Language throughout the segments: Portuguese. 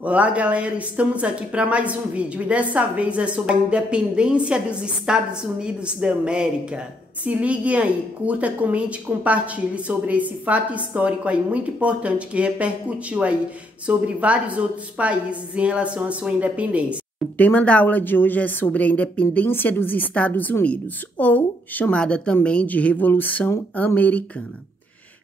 Olá galera, estamos aqui para mais um vídeo e dessa vez é sobre a independência dos Estados Unidos da América. Se liguem aí, curta, comente e compartilhe sobre esse fato histórico aí muito importante que repercutiu aí sobre vários outros países em relação à sua independência. O tema da aula de hoje é sobre a independência dos Estados Unidos, ou chamada também de Revolução Americana.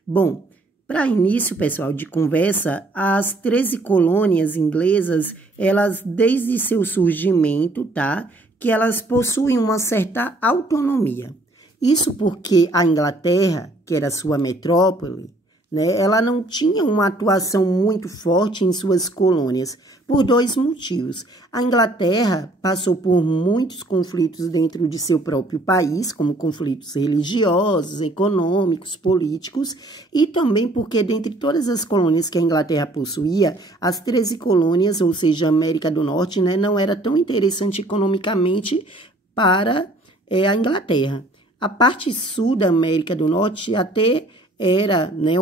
Bom, para início, pessoal, de conversa, as 13 colônias inglesas, elas, desde seu surgimento, tá? Que elas possuem uma certa autonomia. Isso porque a Inglaterra, que era sua metrópole, né, ela não tinha uma atuação muito forte em suas colônias, por dois motivos. A Inglaterra passou por muitos conflitos dentro de seu próprio país, como conflitos religiosos, econômicos, políticos, e também porque, dentre todas as colônias que a Inglaterra possuía, as 13 colônias, ou seja, a América do Norte, né, não era tão interessante economicamente para a Inglaterra. A parte sul da América do Norte até era, né,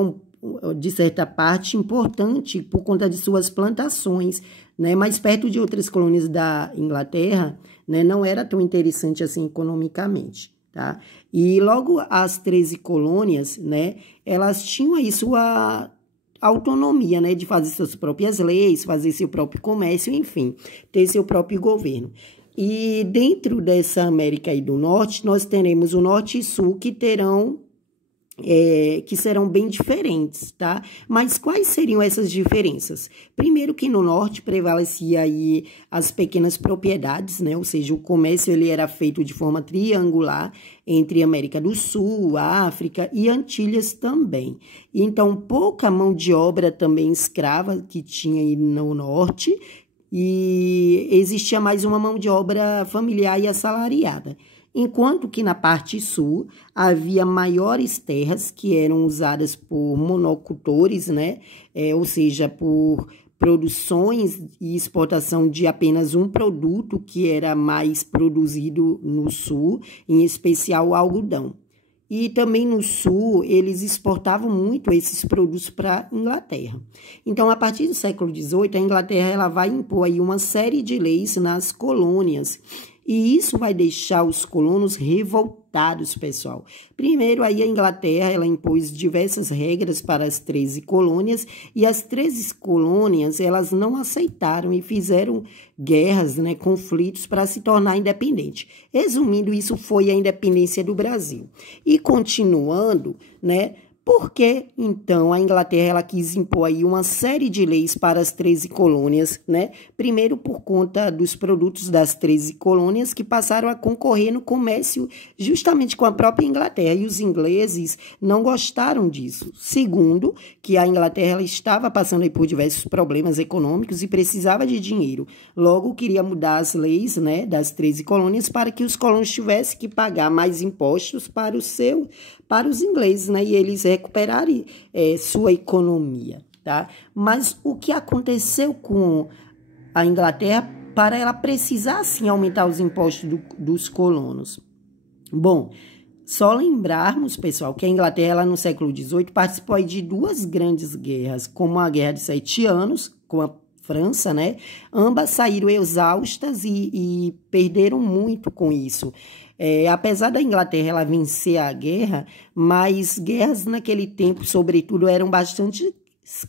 de certa parte, importante por conta de suas plantações, né, mas perto de outras colônias da Inglaterra, né, não era tão interessante assim economicamente, tá? E logo as 13 colônias, né, elas tinham aí sua autonomia, né, de fazer suas próprias leis, fazer seu próprio comércio, enfim, ter seu próprio governo. E dentro dessa América aí do Norte, nós teremos o Norte e Sul que terão que serão bem diferentes, tá? Mas quais seriam essas diferenças? Primeiro que no norte prevalecia aí as pequenas propriedades, né? Ou seja, o comércio ele era feito de forma triangular entre América do Sul, África e Antilhas também. Então, pouca mão de obra também escrava que tinha aí no norte e existia mais uma mão de obra familiar e assalariada. Enquanto que na parte sul havia maiores terras que eram usadas por monocultores, né? Ou seja, por produções e exportação de apenas um produto que era mais produzido no sul, em especial o algodão. E também no sul, eles exportavam muito esses produtos para a Inglaterra. Então, a partir do século XVIII, a Inglaterra ela vai impor aí uma série de leis nas colônias. E isso vai deixar os colonos revoltados, pessoal. Primeiro, aí a Inglaterra ela impôs diversas regras para as 13 colônias e as 13 colônias elas não aceitaram e fizeram guerras, né, conflitos para se tornar independente. Resumindo, isso foi a independência do Brasil. E continuando, né, por que, então, a Inglaterra ela quis impor aí uma série de leis para as 13 colônias, né? Primeiro, por conta dos produtos das 13 colônias que passaram a concorrer no comércio justamente com a própria Inglaterra, e os ingleses não gostaram disso. Segundo, que a Inglaterra ela estava passando aí por diversos problemas econômicos e precisava de dinheiro. Logo, queria mudar as leis, né, das 13 colônias para que os colonos tivessem que pagar mais impostos para os ingleses, né, e eles recuperarem sua economia, tá? Mas o que aconteceu com a Inglaterra para ela precisar, assim, aumentar os impostos dos colonos? Bom, só lembrarmos, pessoal, que a Inglaterra, ela, no século XVIII, participou aí de duas grandes guerras, como a Guerra de 7 Anos, com a França, né? Ambas saíram exaustas e perderam muito com isso. Apesar da Inglaterra ela vencer a guerra, mas guerras naquele tempo, sobretudo, eram bastante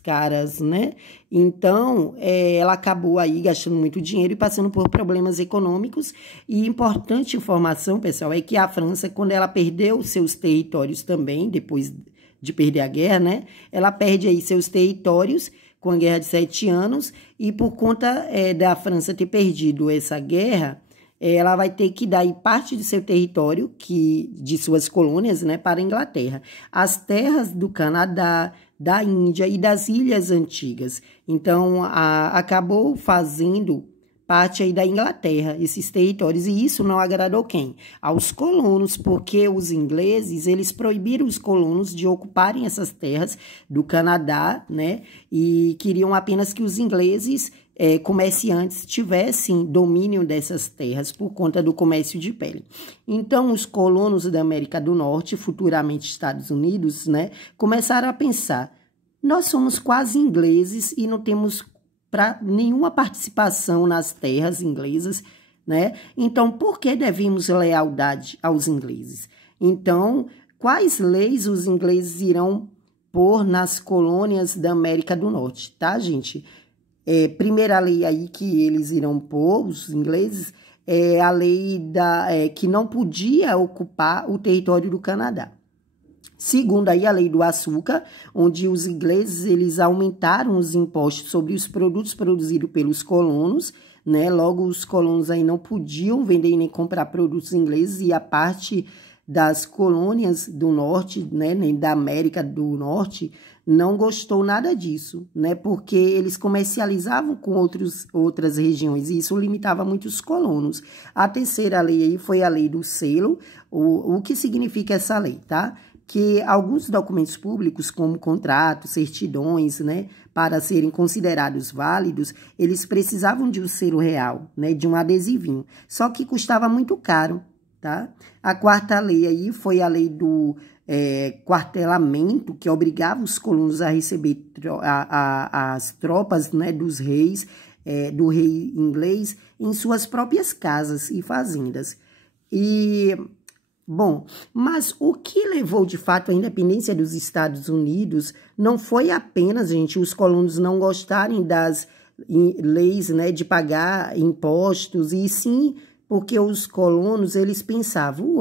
caras, né? Então, ela acabou aí gastando muito dinheiro e passando por problemas econômicos. E importante informação, pessoal, é que a França, quando ela perdeu seus territórios também, depois de perder a guerra, né? Ela perde aí seus territórios com a Guerra de 7 Anos e por conta da França ter perdido essa guerra, ela vai ter que dar aí parte do seu território, de suas colônias, né, para a Inglaterra. As terras do Canadá, da Índia e das Ilhas Antigas. Então, acabou fazendo parte aí da Inglaterra, esses territórios, e isso não agradou quem? Aos colonos, porque os ingleses, eles proibiram os colonos de ocuparem essas terras do Canadá, né, e queriam apenas que os ingleses comerciantes tivessem domínio dessas terras por conta do comércio de pele. Então, os colonos da América do Norte, futuramente Estados Unidos, né, começaram a pensar, nós somos quase ingleses e não temos nenhuma participação nas terras inglesas, né? Então, por que devemos lealdade aos ingleses? Então, quais leis os ingleses irão pôr nas colônias da América do Norte, tá, gente? Primeira lei aí que eles irão pôr, os ingleses, é a lei que não podia ocupar o território do Canadá. Segundo aí a lei do açúcar, onde os ingleses eles aumentaram os impostos sobre os produtos produzidos pelos colonos, né? Logo, os colonos aí não podiam vender nem comprar produtos ingleses e a parte das colônias do norte, né, nem da América do Norte, não gostou nada disso, né, porque eles comercializavam com outras regiões e isso limitava muito os colonos. A terceira lei aí foi a lei do selo. O que significa essa lei, tá? Que alguns documentos públicos, como contratos, certidões, né, para serem considerados válidos, eles precisavam de um selo real, né, de um adesivinho, só que custava muito caro, tá? A quarta lei aí foi a lei do quartelamento, que obrigava os colonos a receber as tropas, né, dos reis, do rei inglês, em suas próprias casas e fazendas. Bom, mas o que levou de fato à independência dos Estados Unidos não foi apenas, gente, os colonos não gostarem das leis, né, de pagar impostos, e sim porque os colonos, eles pensavam,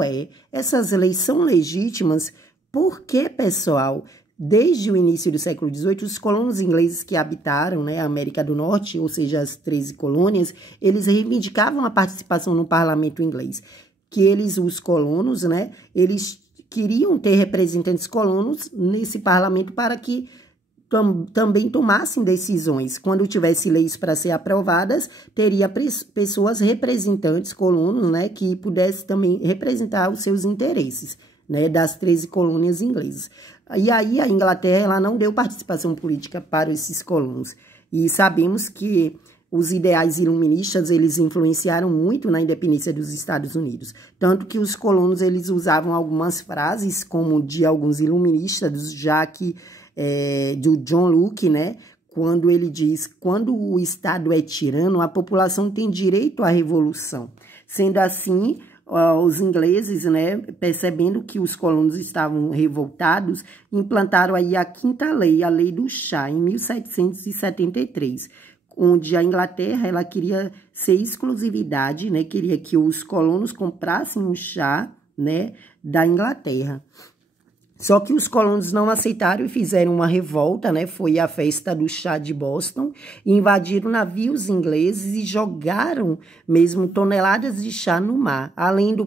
essas leis são legítimas, porque, pessoal, desde o início do século XVIII, os colonos ingleses que habitaram, né, a América do Norte, ou seja, as 13 colônias, eles reivindicavam a participação no parlamento inglês, que os colonos, né, eles queriam ter representantes colonos nesse parlamento para que também tomassem decisões. Quando tivesse leis para ser aprovadas, teria pessoas representantes, colonos, né, que pudessem também representar os seus interesses, né, das 13 colônias inglesas. E aí a Inglaterra ela não deu participação política para esses colonos. E sabemos que os ideais iluministas, eles influenciaram muito na independência dos Estados Unidos. Tanto que os colonos, eles usavam algumas frases, como de alguns iluministas, já que do John Locke, né? Quando ele diz, quando o Estado é tirano, a população tem direito à revolução. Sendo assim, os ingleses, né, percebendo que os colonos estavam revoltados, implantaram aí a quinta lei, a lei do chá, em 1773, onde a Inglaterra ela queria ser exclusividade, né, queria que os colonos comprassem o chá, né, da Inglaterra. Só que os colonos não aceitaram e fizeram uma revolta, né? Foi a festa do chá de Boston, e invadiram navios ingleses e jogaram mesmo toneladas de chá no mar, além do